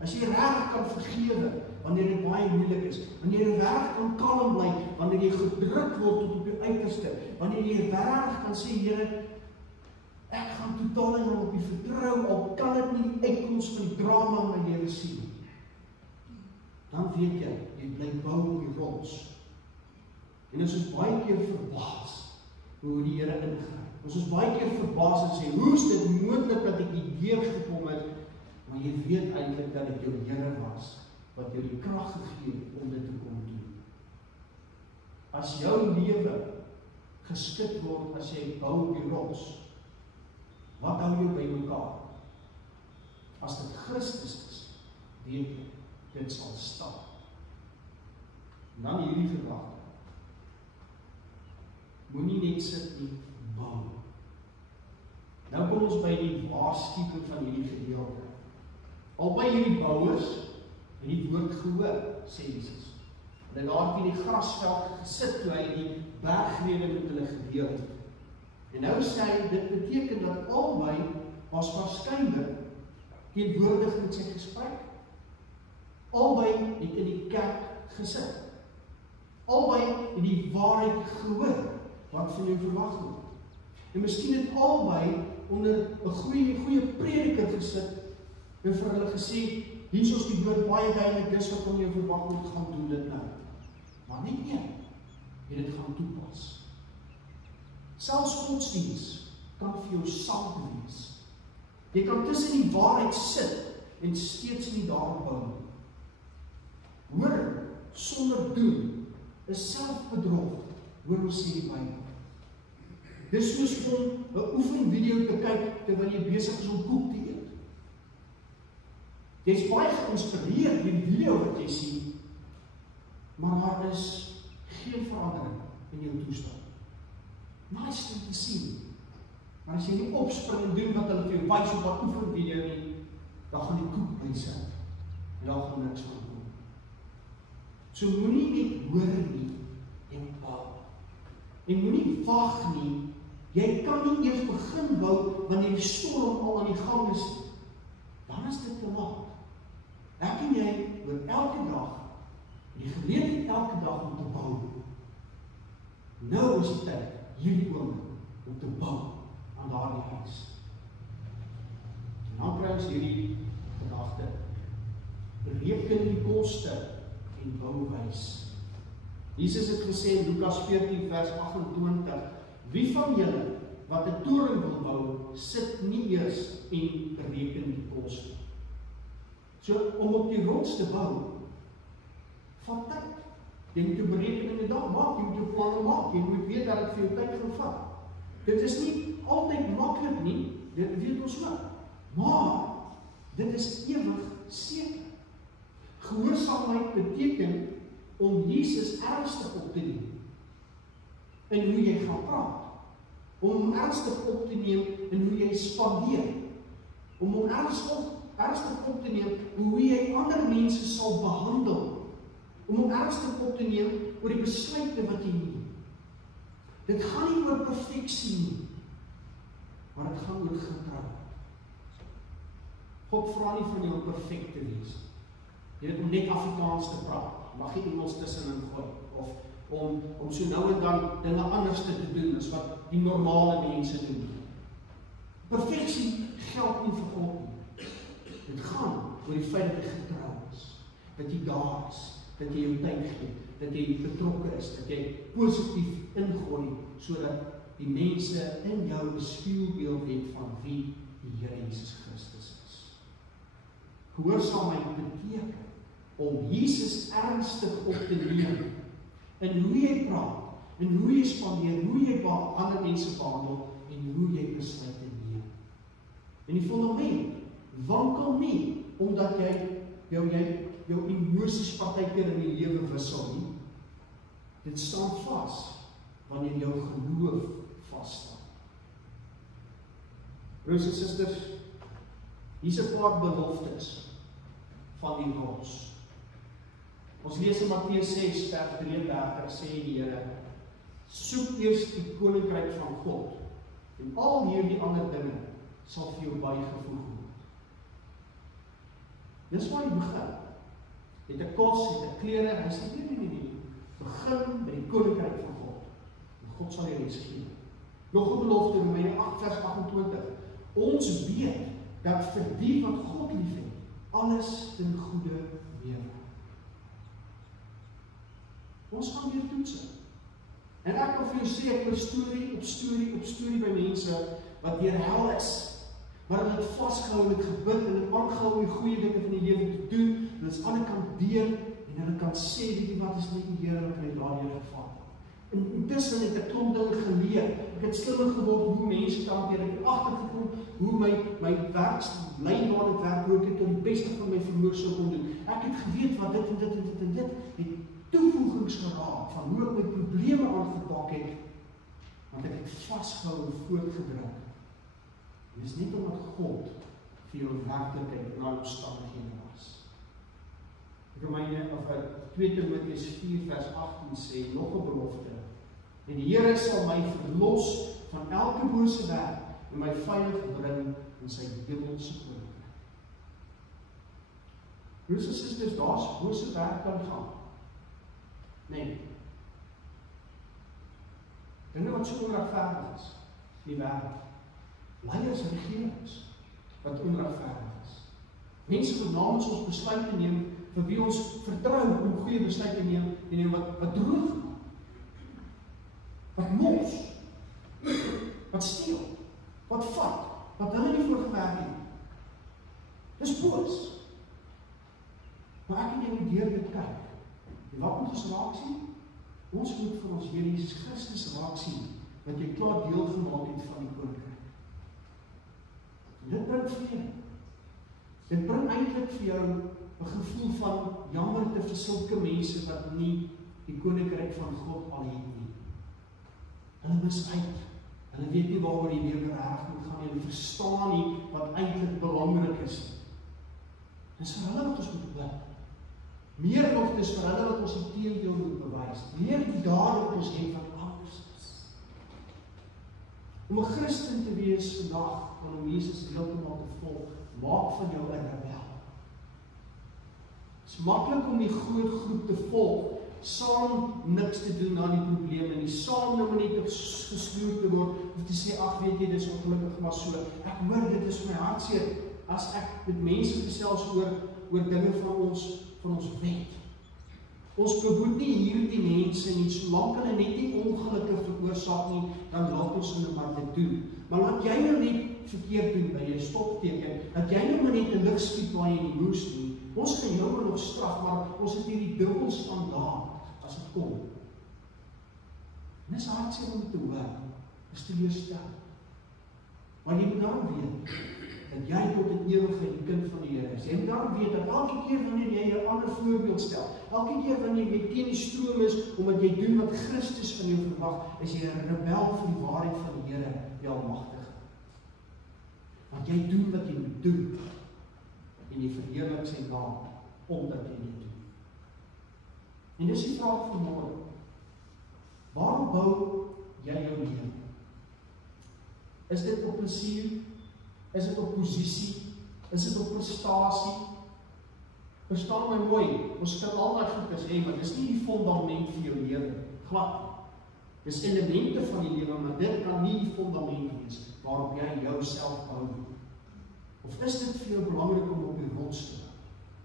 as jy reg kan vergewe wanneer dit baie moeilik is, wanneer jy reg kan kalm bly wanneer jy gedruk word tot op die uiterste, wanneer jy reg kan sê, Here, ek gaan totaal en op die vertrou, al kan dit nie die uitkoms van die drama in my lewe sien nie. Dan weet jy bly bou op die rots. En ons is baie keer verbaas hoe die Here ingryp. Ons is baie keer verbaas en sê, hoe is dit moontlik dat ek hier gekom het? Maar jy weet eintlik dat dit jou Here was, wat jou die krag gegee het om dit te kom doen. As jou lewe geskit word as jy bou op die rots, wat hou jou by mekaar? As dit Christus is, weet jy, dit sal staan. En dan hierdie gedagte. Moenie net sit nie, bou. Nou kom ons by die waarskuwing van hierdie gedeelte. Albei hierdie bouers het die woord gehoor, sê Jesus. Hulle het daar in die grasveld gesit toe hy die bergrede met hulle gedeel het. En nou sê hy, dit beteken dat albei was waarskynlik teenwoordig met sy gesprek. Albei het in die kerk gesit. Albei het die waarheid gehoor wat van jou verwag word. En miskien het albei onder 'n goeie prediker gesit en vir hulle gesê, hier is die woord baie duidelik, dis wat van jou verwag word, gaan doen dit nou. Maar nie een het dit gaan toepas. Selfs godsdiens kan vir jou saad wees. Jy kan tussen die waarheid sit en steeds nie daar bou. Hoor sonder doen is selfbedrog, hoor ons sê die Bybel. Dis soos om 'n oefenvideo te kyk terwyl jy besig is om koek te eet. Jy's baie geïnspireerd deur die video wat jy sien, maar daar is geen verandering in jou toestand. Nice om te sien. Maar as jy nie opspring en doen wat hulle vir jou wys op 'n oefenvideo nie, dan gaan die koek bly sit. En daar gaan niks van kom. So moenie net hoor nie en bou. En moenie wag nie. Jy kan nie eers begin bou wanneer die storm al aan die gang is. Dan is dit te laat. Ek en jy hoor elke dag, die geleentheid elke dag om te bou. Nou is die tyd, hierdie oomblik, om te bou aan daardie huis. En dan kry ons hierdie gedagte. Bereken die koste en bou wys. Jesus het gesê in Lukas 14 vers 28, wie van julle wat 'n toring wil bou, sit nie eers en bereken die koste. So om op die rots te bou, vat tyd. Jy moet jou berekeninge daar maak, jy moet jou planne maak, jy moet weet dat dit vir jou tyd gaan vat. Dit is nie altyd maklik nie, dit weet ons ook. Maar dit is ewig seker. Gehoorsaamheid beteken om Jesus ernstig op te neem in hoe jy gaan praat. Om hom ernstig op te neem in hoe jy spandeer. Om hom ernstig op te neem hoe jy ander mense sal behandel. Om hom ernstig op te neem oor die besluite wat jy neem. Dit gaan nie oor perfeksie nie, maar dit gaan oor getrou. God vra nie van jou om perfek te wees. Jy het om net Afrikaans te praat, mag jy Engels tussenin gooi, of om so nou en dan dinge anders te doen as wat die normale mense doen. Perfeksie geld nie vir God nie. Dit gaan oor die feit dat jy getrou is, dat jy daar is, dat jy jou tyd gee, dat jy betrokke is, dat jy positief ingooi, sodat die mense in jou 'n spieelbeeld het van wie die Here Jesus Christus is. Gehoorsaamheid beteken om Jesus ernstig op te neem in hoe jy praat, in hoe jy spandeer, hoe jy ander mense behandel en hoe jy besluite neem. En die fundament wankel nie omdat jy jou emosies partykeer in die lewe wissel nie. Dit staan vas wanneer jou geloof vas staan. Broers en susters, hier's 'n paar beloftes van die rots. Ons lees in Matteus 6 vers 33 sê die Here, soek eers die koninkryk van God en al hierdie ander dinge sal vir jou bygevoeg word. Dis waar jy begin. Het 'n kos, het 'n klere, hy sê nee. Begin by die koninkryk van God. En God sal jou res gee. Nog 'n belofte in Romeine 8 vers 28. Ons weet dat vir die wat God liefhet, alles ten goeie meewerk. Ons gaan weer toetse. En ek wil vir jou sê, ek hoor storie op storie op storie by mense wat deur hel is. Maar hulle het vasgehou en het gebid en het aangehou om die goeie dinge van die lewe te doen. Hulle is aan die kant deel en hulle kan sê, weet jy wat is nie die Here wat my daardeur gevat het. En intussen het ek klomp dinge geleer. Ek het slimmer geword hoe mense te hanteer. Ek het agtergekom hoe my werkslyn waar ek werk, hoe ek dit tot die beste van my vermoë sou kon doen. Ek het geweet wat dit en dit het toevoegings geraak van hoe ek my probleme aangepak het, want ek het vasgehou en voortgedruk. En dis nie omdat God vir jou werklikheid en al omstandighede was. Romeine of 2 Timoteus 4 vers 18 sê nog 'n belofte. En die Here sal my verlos van elke bose werk en my veilig bring in sy hemelse koninkryk. Broers en susters, daar's bose werk kan gaan. Nee. Dinge wat so onregverdig is in die wêreld. Leiers en regerings wat onregverdig is. Mense wat namens ons besluite neem vir wie ons vertrou om goeie besluite te neem wat droog, wat mors, wat steel, wat vat, wat hulle nie voor gewerk het. Dis boos. Maar ek en jy moet deur dit kyk. En wat moet ons raak sien? Ons moet vir ons Here Jesus Christus raak sien, want jy klaar deel gemaak het van die koninkryk. Dit bring vrede. Dit bring eintlik vir jou 'n gevoel van jammerte vir sulke mense wat nie die koninkryk van God al het nie. Hulle mis uit. Hulle weet nie waaroor die lewe reg moet gaan nie. Hulle verstaan nie wat eintlik belangrik is. Dis vir hulle wat ons moet bid. Meer nog, dis vir hulle wat ons die teendeel moet bewys. Meer die dade wat ons het wat anders is. Om 'n Christen te wees vandag, om Jesus heeltemal te volg, maak van jou 'n rebel. Het is maklik om die groot groep te volg, saam niks te doen aan die probleme nie, saam nou net gesloer te word, of te sê, ag weet jy, dis ongelukkig maar so. Ek hoor dit is my hartseer, as ek met mense gesels oor dinge van ons wet. Ons beboet nie hierdie mense nie, solank hulle net nie ongelukke veroorsaak nie, dan laat ons hulle maar dit doen. Maar laat jy nou net verkeerd doen by jou stopteken, dat jy nou maar net 'n lig skiet waar jy nie moes nie. Ons gaan jou nog straf, maar ons het hierdie dubbelstandaard as dit kom. En dis hartseer om te hoor, is teleurstel. Maar jy moet daarom weet, dat jy tot in ewigheid die kind van die Here is. Jy moet daarom weet, dat elke keer wanneer jy 'n ander voorbeeld stel, elke keer wanneer jy teen die stroom is, omdat jy doen wat Christus van jou verwag, is jy 'n rebel vir die waarheid van die Here, die Almagtige. Want jy doen wat jy moet doen, en jy verheerlik sy naam, omdat jy dit doen. En dis die vraag van môre. Waarom bou jy jou lewe? Is dit op plesier? Is dit op posisie? Is dit op prestasie? Verstaan my mooi, ons kan al daai goed hê, maar dis nie die fondament vir jou lewe. Glad. Dis elemente van die lewe, maar dit kan nie die fondament wees waarop jy jouself bou. Of is dit vir jou belangrik om op die rots te bou?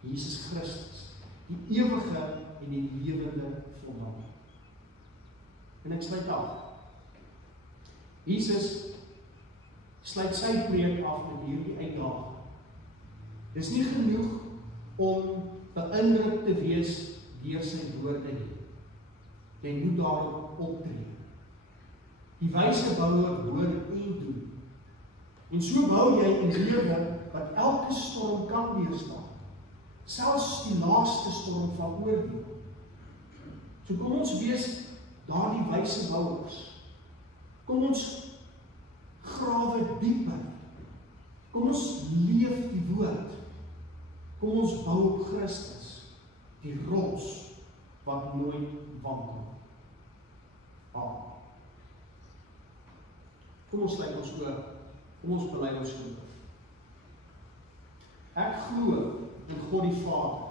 Jesus Christus, die ewige en die lewende fondament. En ek sluit af. Jesus sluit sy preek af met hierdie uitdaging. Dis nie genoeg om beïndruk te wees deur sy woorde nie. Jy moet daarop optree. Die wyse bouer hoor en doen. En so bou jy 'n lewe wat elke storm kan weerstaan. Selfs die laaste storm van oordeel. So kom ons wees daardie wyse bouers. Kom ons grawe dieper. Kom ons leef die woord. Kom ons bou op Christus, die rots wat nooit wankel. Amen. Kom ons sluit ons oë, kom ons bely ons geloof. Ek glo in God die Vader,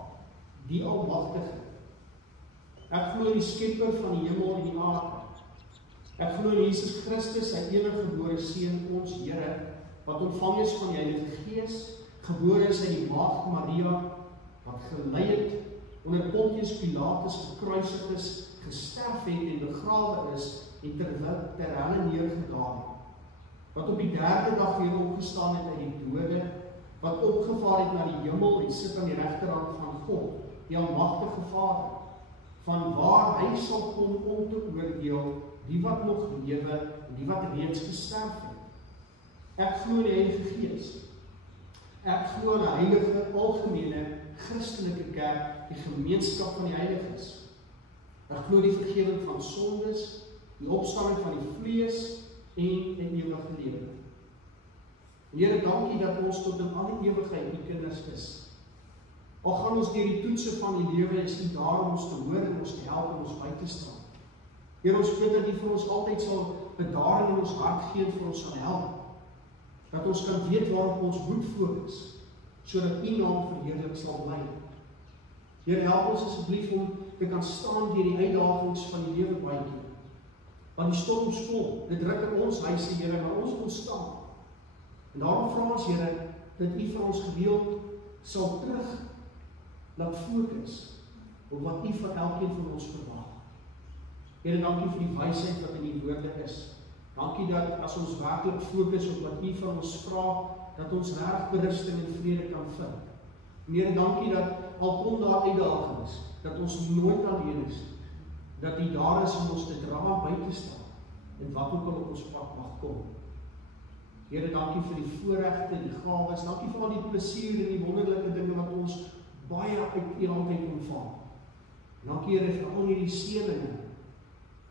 die Almagtige. Ek glo in die Skepper van die hemel en die aarde. Ek glo in Jesus Christus, sy eniggebore Seun, ons Here, wat ontvang is van die Heilige Gees, gebore is uit die Maagd Maria, wat gelei het, onder Pontius Pilatus gekruisig is, gesterf het en begrawe is, en ter helle neergedaan het, wat op die 3de dag weer opgestaan het uit die dode, wat opgevaar het na die hemel en sit aan die regterhand van God, die Almagtige Vader, van waar hy sal kom om te oordeel die wat nog lewe en die wat reeds gesterf het. Ek glo in die Heilige Gees. Ek glo in 'n heilige, algemene, Christelike kerk, die gemeenskap van die heiliges. Ek glo die vergifnis van sondes, die opstanding van die vlees en 'n ewige lewe. Here, dankie dat ons tot in alle ewigheid U kinders is. Al gaan ons deur die toetse van die lewe, is U daar om ons te hoor en ons te help en ons by te staan. Here, ons bid dat U vir ons altyd sal bedaring in ons hart gee en vir ons sal help. Dat ons kan weet waarop ons moet fokus, sodat U naam verheerlik sal bly. Here, help ons asseblief om te kan staan deur die uitdagings van die lewe bytjie. Want die storms kom, dit druk in ons huise, Here, maar ons moet staan. En daarom vra ons, Here, dat U vir ons gereeld sal terug laat fokus op wat U van elkeen van ons verwag. Here, dankie vir die wysheid wat in U woorde is. Dankie dat as ons werklik fokus op wat U van ons vra, dat ons reg berusting en vrede kan vind. Here, dankie dat al kom daar uitdagings, dat ons nooit alleen is, dat U daar is om ons te dra en by te staan, en wat ook al op ons pad mag kom. Here, dankie vir die voorregte, die gawes, dankie vir al die plesier en die wonderlike dinge wat ons baie uit U hand ontvang. Dankie, Here, vir al hierdie seëninge,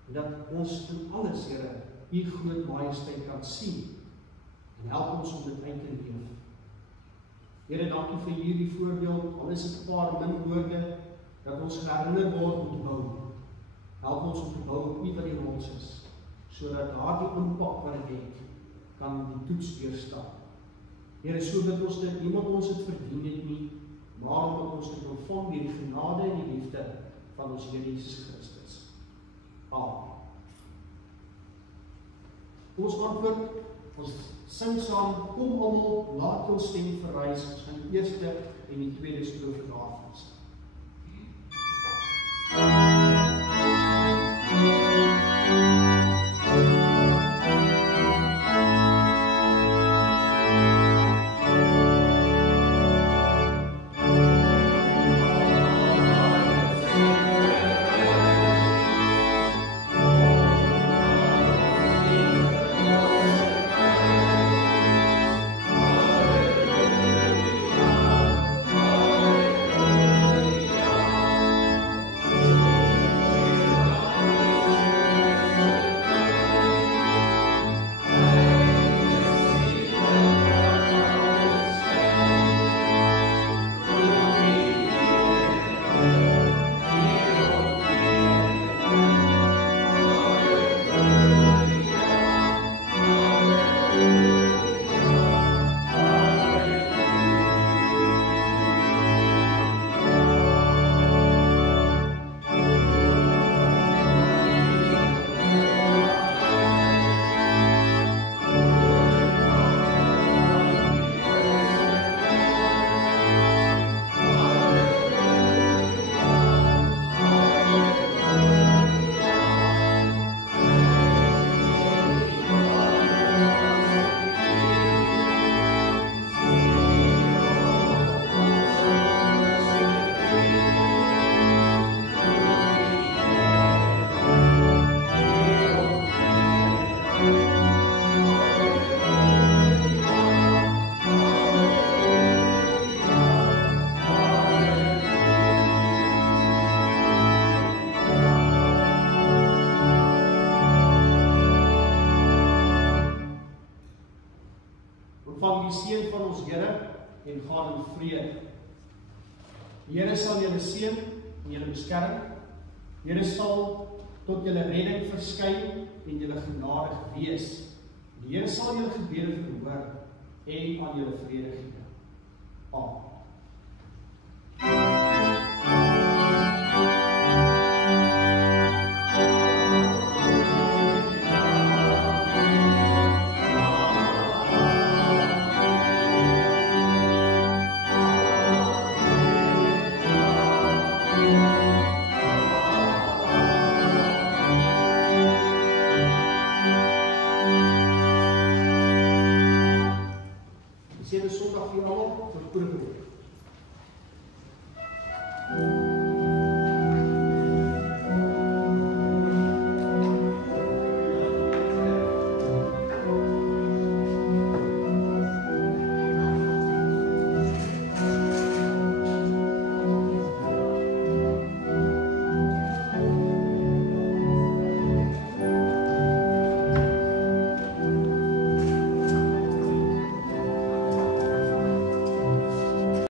en dat ons in alles, Here, U groot majesteit kan sien, en help ons om dit uit te leef. Here, dankie vir hierdie voorbeeld, al is dit 'n paar min woorde, dat ons herinner word om te bou. Help ons om te bou op U wat die rots is, sodat daardie impak wat dit het, kan die toets deurstaan. Here, so dat ons dit, niemand ons het verdien het nie, maar omdat ons dit ontvang deur die genade en die liefde van ons Here Jesus Christus. Amen. Ons antwoord, ons sing saam, kom almal, laat ons stem verrys, ons gaan die eerste en die tweede strofe daarvan sing. Ontvang die seën van ons Here en gaan in vrede. Die Here sal julle seën en julle beskerm. Die Here sal tot julle redding verskyn en julle genadig wees. Die Here sal julle gebede verhoor en aan julle vrede gee. Amen. Sondag vir almal vir probeer.